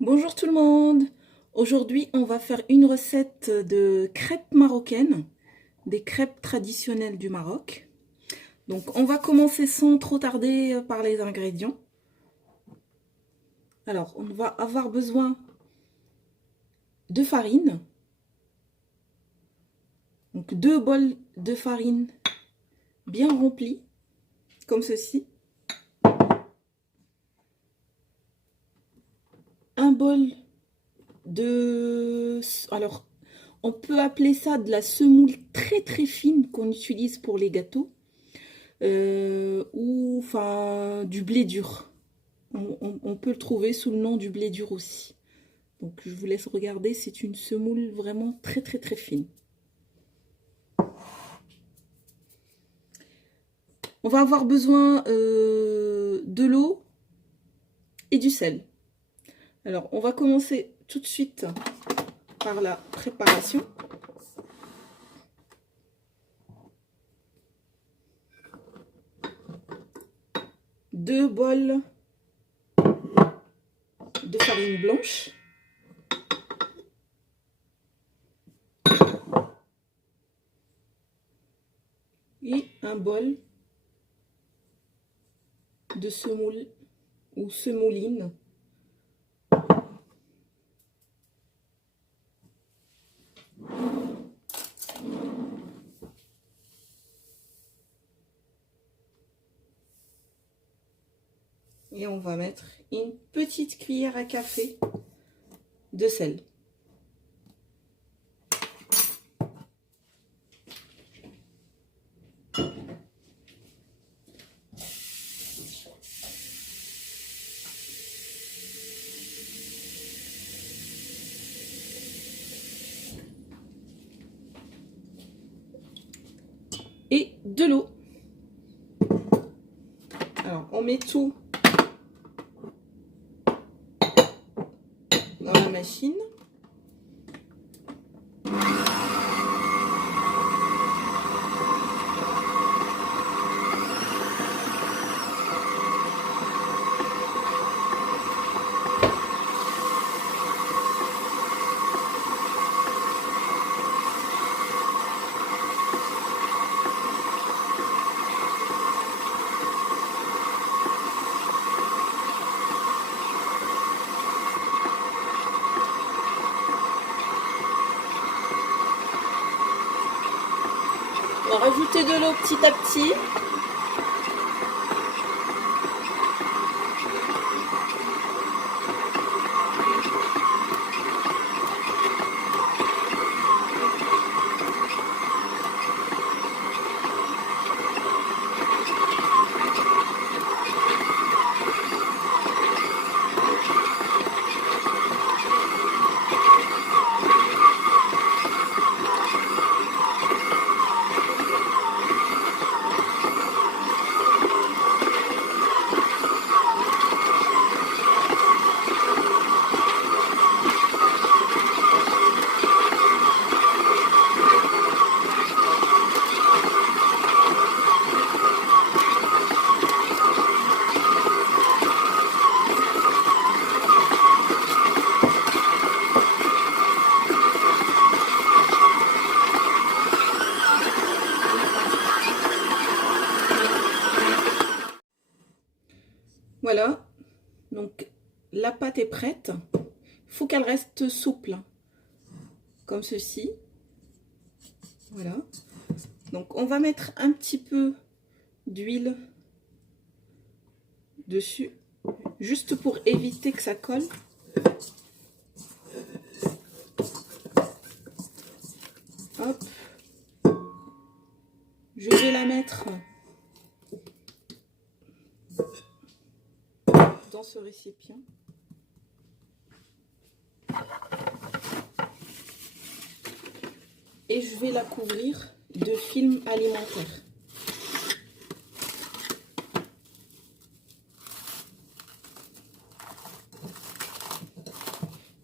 Bonjour tout le monde! Aujourd'hui, on va faire une recette de crêpes marocaines, des crêpes traditionnelles du Maroc. Donc, on va commencer sans trop tarder par les ingrédients. Alors, on va avoir besoin de farine, donc 2 bols de farine bien remplis, comme ceci. Un bol de... Alors, on peut appeler ça de la semoule très très fine qu'on utilise pour les gâteaux. Ou enfin du blé dur. On peut le trouver sous le nom du blé dur aussi. Donc je vous laisse regarder, c'est une semoule vraiment très très très fine. On va avoir besoin de l'eau et du sel. Alors on va commencer tout de suite par la préparation. Deux bols de farine blanche. Et un bol de semoule ou semouline. Et on va mettre une petite cuillère à café de sel. Et de l'eau. Alors, on met tout dans la machine. On va rajouter de l'eau petit à petit. Voilà, donc la pâte est prête. Il faut qu'elle reste souple, comme ceci. Voilà. Donc on va mettre un petit peu d'huile dessus, juste pour éviter que ça colle. Hop. Je vais la mettre dans ce récipient. Et je vais la couvrir de film alimentaire.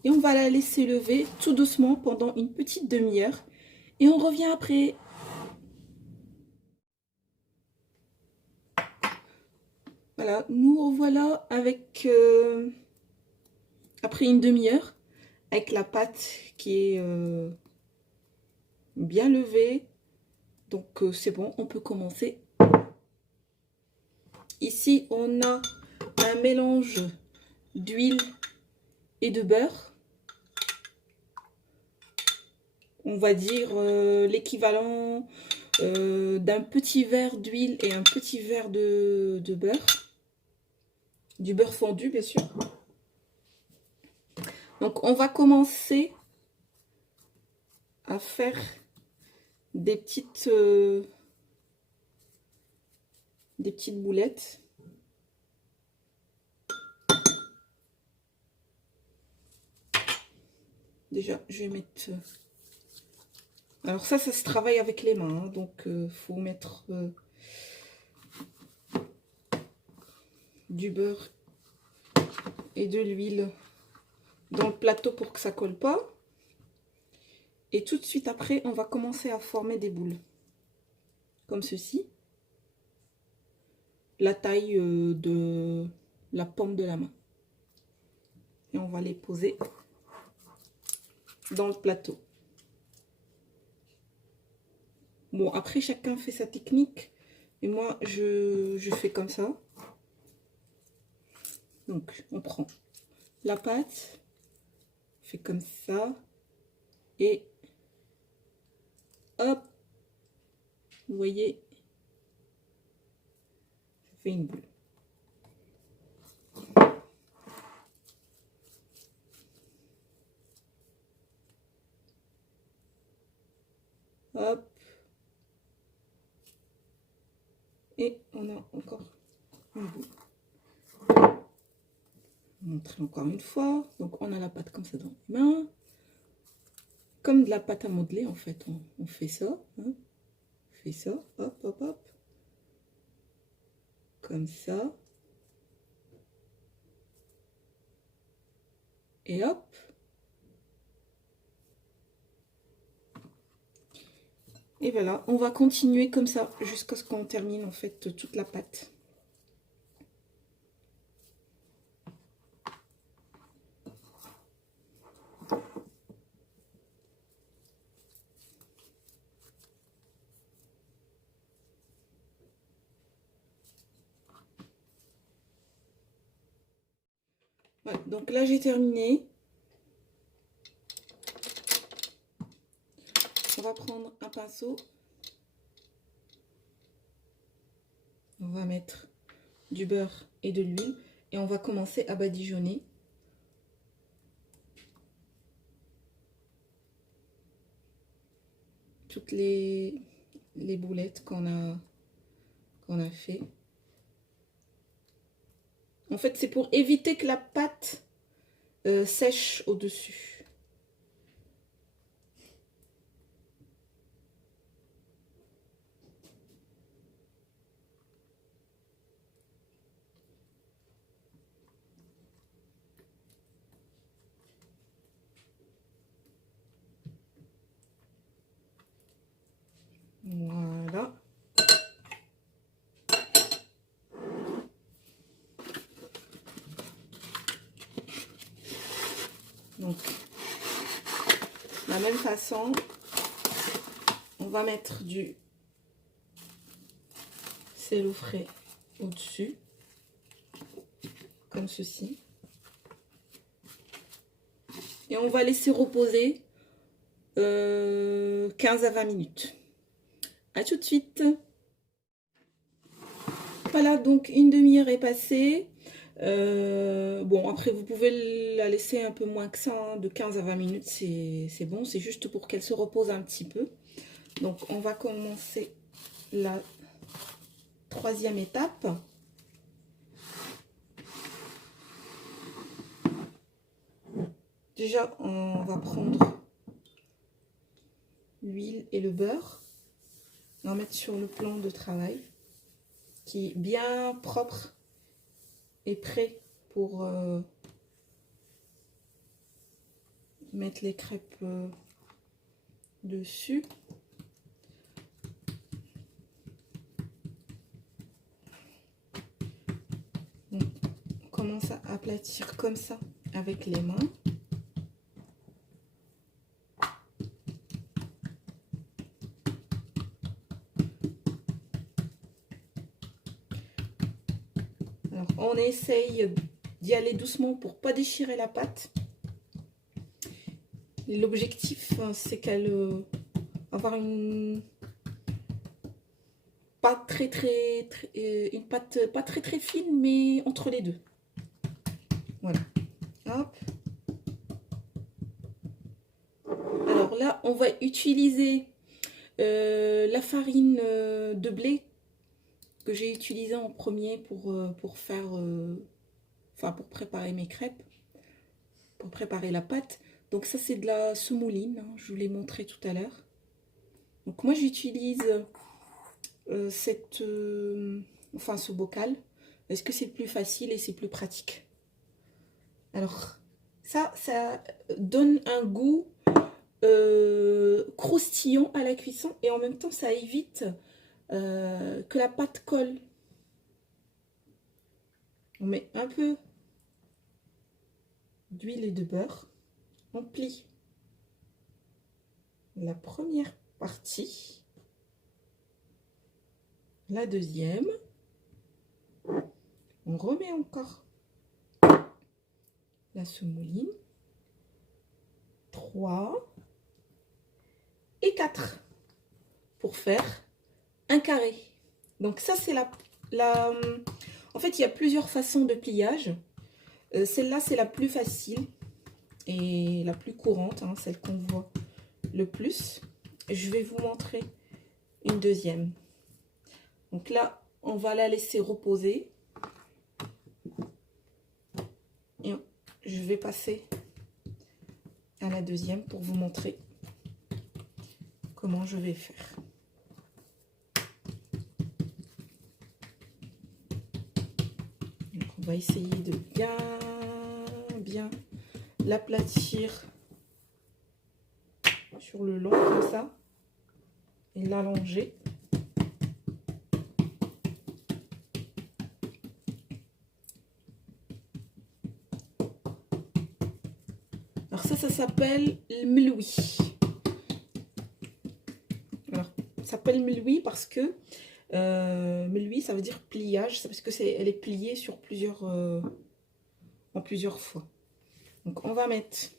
Et on va la laisser lever tout doucement pendant une petite demi-heure. Et on revient après. Voilà, nous revoilà avec après une demi-heure, avec la pâte qui est bien levée. Donc c'est bon, on peut commencer. Ici, on a un mélange d'huile et de beurre. On va dire l'équivalent d'un petit verre d'huile et un petit verre de beurre. Du beurre fondu, bien sûr. Donc, on va commencer à faire des petites boulettes. Déjà, je vais mettre... Alors ça se travaille avec les mains, hein, donc faut mettre du beurre et de l'huile dans le plateau pour que ça colle pas. Et tout de suite après, on va commencer à former des boules. Comme ceci. La taille de la paume de la main. Et on va les poser dans le plateau. Bon, après, chacun fait sa technique. Et moi, je fais comme ça. Donc, on prend la pâte, on fait comme ça. Et hop, vous voyez, ça fait une boule. Hop. Et on a encore une boule. Montrer encore une fois. Donc on a la pâte comme ça dans les mains. Comme de la pâte à modeler en fait. On fait ça. Hein. On fait ça. Hop, hop, hop. Comme ça. Et hop. Et voilà, on va continuer comme ça jusqu'à ce qu'on termine en fait toute la pâte. Ouais, donc là j'ai terminé. On va prendre un pinceau. On va mettre du beurre et de l'huile et on va commencer à badigeonner. Toutes les boulettes qu'on a fait. En fait, c'est pour éviter que la pâte sèche au-dessus. Voilà. Donc, de la même façon, on va mettre du sel au frais au-dessus, comme ceci. Et on va laisser reposer 15 à 20 minutes. À tout de suite. Voilà, donc une demi-heure est passée. Bon, après, vous pouvez la laisser un peu moins que ça, hein, de 15 à 20 minutes, c'est bon. C'est juste pour qu'elle se repose un petit peu. Donc, on va commencer la troisième étape. Déjà, on va prendre l'huile et le beurre. On va mettre sur le plan de travail qui est bien propre et prêt pour mettre les crêpes dessus. Donc, on commence à aplatir comme ça avec les mains. Alors, on essaye d'y aller doucement pour pas déchirer la pâte. L'objectif, c'est qu'elle avoir une pâte une pâte pas très fine, mais entre les deux. Voilà. Hop. Alors là, on va utiliser la farine de blé que j'ai utilisée en premier pour faire, pour préparer mes crêpes, pour préparer la pâte. Donc ça, c'est de la semouline, hein, je vous l'ai montré tout à l'heure. Donc moi, j'utilise ce bocal. Est-ce que c'est plus facile et c'est plus pratique? Alors, ça donne un goût croustillant à la cuisson et en même temps, ça évite que la pâte colle. On met un peu d'huile et de beurre. On plie la première partie, la deuxième, on remet encore la semouline, 3 et 4 pour faire un carré. Donc ça c'est en fait il y a plusieurs façons de pliage. Celle-là c'est la plus facile et la plus courante, hein, celle qu'on voit le plus. Je vais vous montrer une deuxième. Donc là, on va la laisser reposer. Et je vais passer à la deuxième pour vous montrer comment je vais faire. Donc on va essayer de bien l'aplatir sur le long comme ça et l'allonger. Alors ça s'appelle le meloui. Alors ça s'appelle meloui parce que meloui ça veut dire pliage, c'est parce que elle est pliée sur en plusieurs fois. Donc on va mettre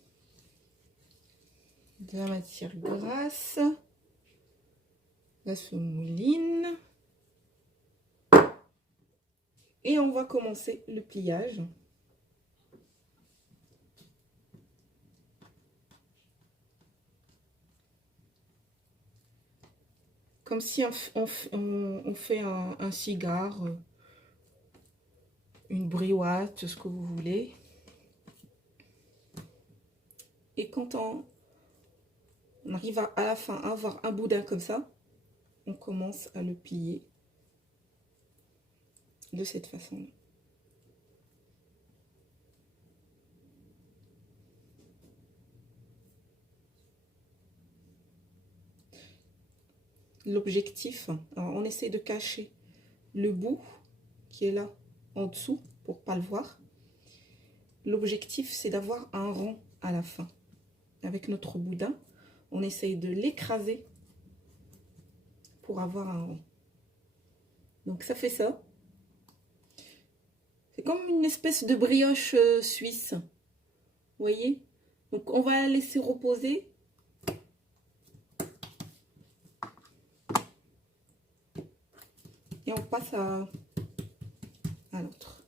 de la matière grasse, la semouline et on va commencer le pliage. Comme si on fait un cigare, une brioche, ce que vous voulez. Et quand on arrive à la fin à avoir un boudin comme ça, on commence à le plier de cette façon-là. L'objectif, on essaie de cacher le bout qui est là en dessous pour pas le voir. L'objectif, c'est d'avoir un rond à la fin. Avec notre boudin, on essaye de l'écraser pour avoir un rond. Donc ça fait ça. C'est comme une espèce de brioche suisse. Vous voyez? Donc on va la laisser reposer. Et on passe à l'autre.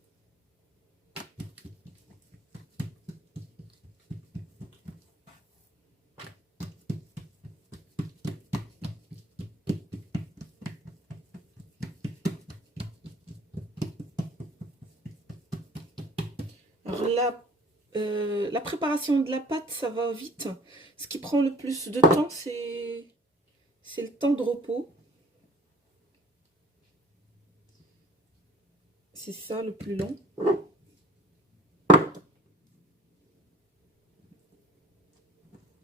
Alors la préparation de la pâte, ça va vite. Ce qui prend le plus de temps, c'est le temps de repos. C'est ça le plus long.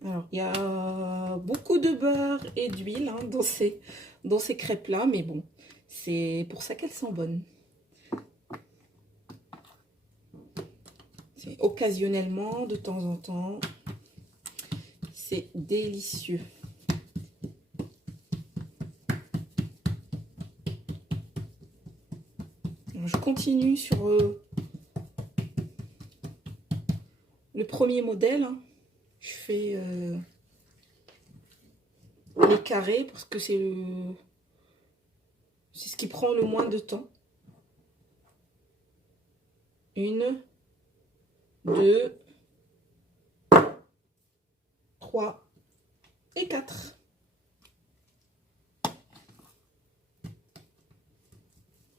Alors, il y a beaucoup de beurre et d'huile hein, dans ces crêpes-là, mais bon, c'est pour ça qu'elles sont bonnes. C'est occasionnellement, de temps en temps. C'est délicieux. Alors, je continue sur le premier modèle. Hein. Je fais les carrés parce que c'est ce qui prend le moins de temps. 1, 2, 3 et 4.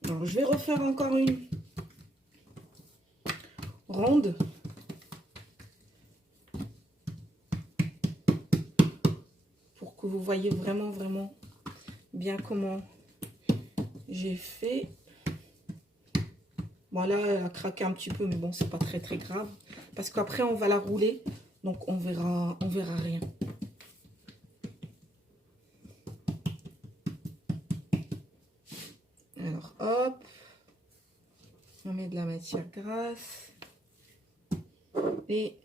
Alors, je vais refaire encore une ronde. Pour que vous voyez vraiment bien comment j'ai fait. Bon, là, elle a craqué un petit peu, mais bon, c'est pas très grave. Parce qu'après, on va la rouler. Donc, on verra rien. Alors, hop. On met de la matière grasse. Et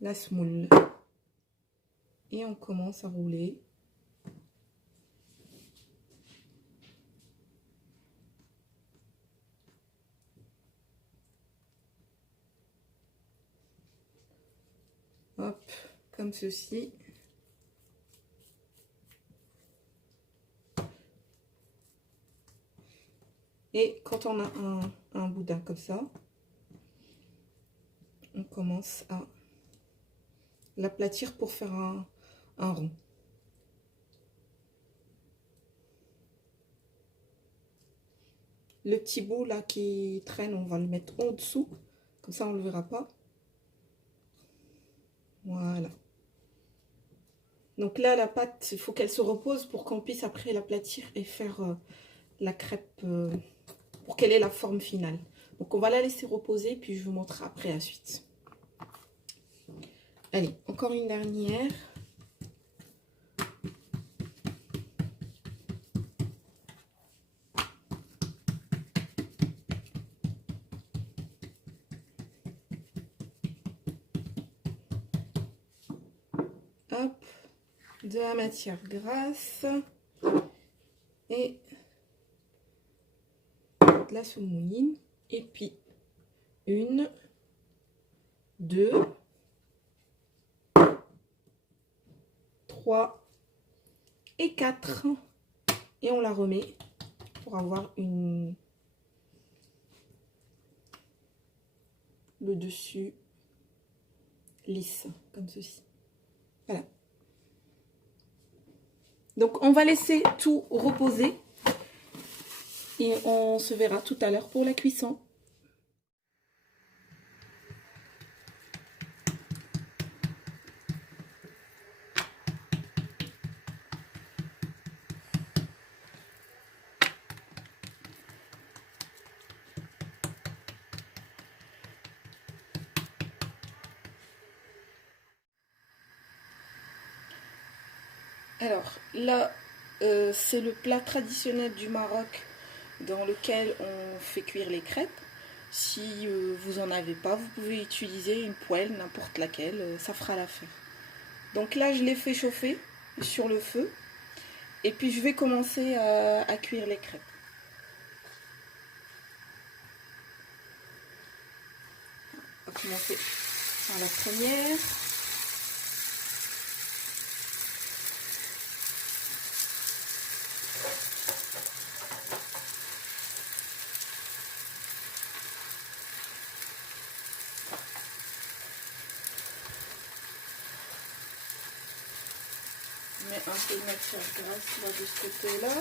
la semoule. Et on commence à rouler. Hop, comme ceci. Et quand on a un boudin comme ça, on commence à l'aplatir pour faire un rond. Le petit bout là qui traîne, on va le mettre en dessous. Comme ça, on ne le verra pas. Voilà. Donc là, la pâte, il faut qu'elle se repose pour qu'on puisse après l'aplatir et faire la crêpe pour qu'elle ait la forme finale. Donc on va la laisser reposer, puis je vous montrerai après la suite. Allez, encore une dernière. Hop, de la matière grasse et de la semoule. Et puis 1, 2, 3 et 4. Et on la remet pour avoir le dessus lisse, comme ceci. Voilà. Donc, on va laisser tout reposer. Et on se verra tout à l'heure pour la cuisson. Alors là, c'est le plat traditionnel du Maroc dans lequel on fait cuire les crêpes. Si vous n'en avez pas, vous pouvez utiliser une poêle, n'importe laquelle, ça fera l'affaire. Donc là, je l'ai fait chauffer sur le feu. Et puis je vais commencer à cuire les crêpes. On va commencer par la première. On met un peu de matière grasse là de ce côté-là.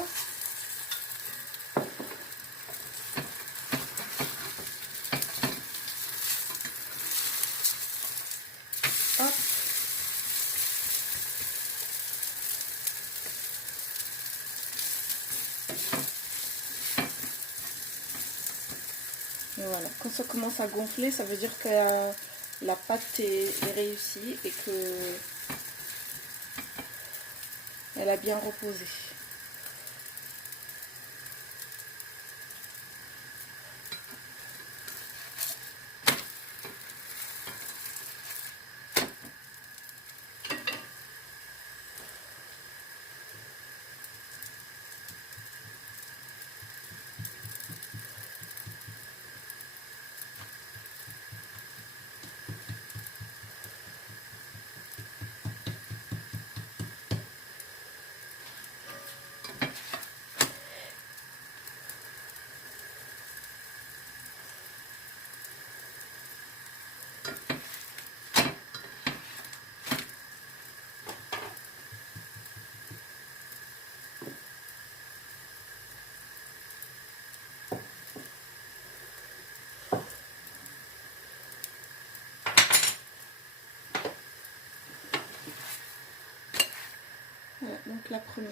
Hop. Et voilà, quand ça commence à gonfler, ça veut dire que la pâte est réussie et que elle a bien reposé. donc la première.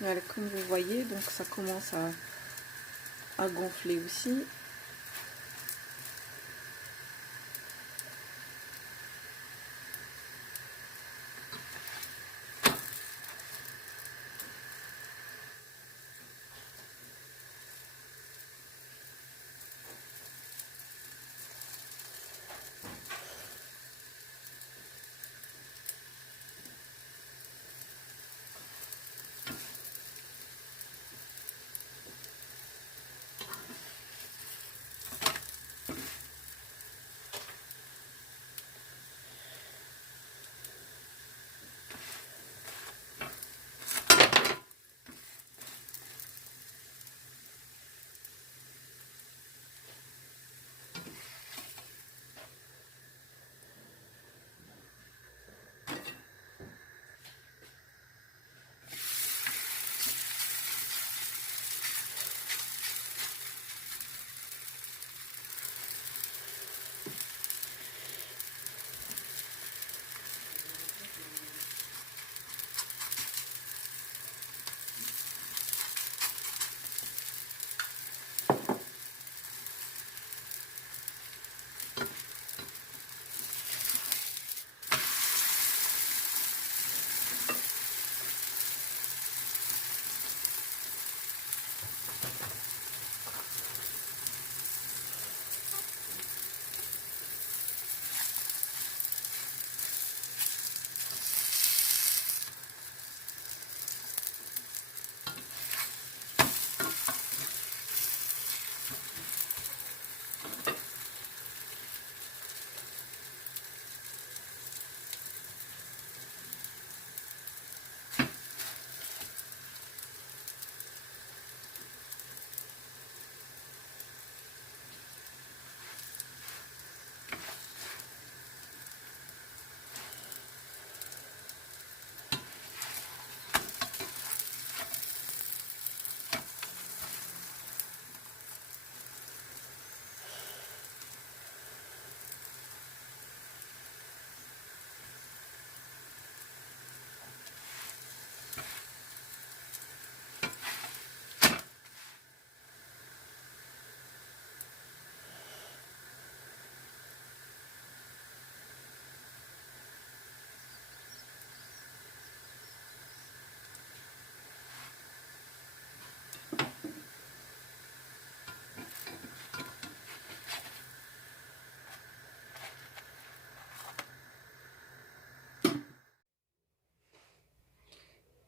Voilà, comme vous voyez, donc ça commence à gonfler aussi.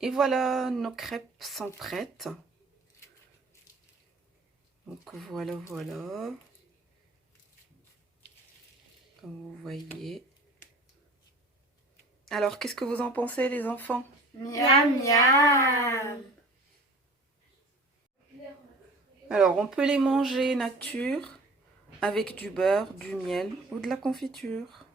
Et voilà, nos crêpes sont prêtes. Donc voilà, voilà. Comme vous voyez. Alors, qu'est-ce que vous en pensez, les enfants? Miam, miam. Alors, on peut les manger nature avec du beurre, du miel ou de la confiture.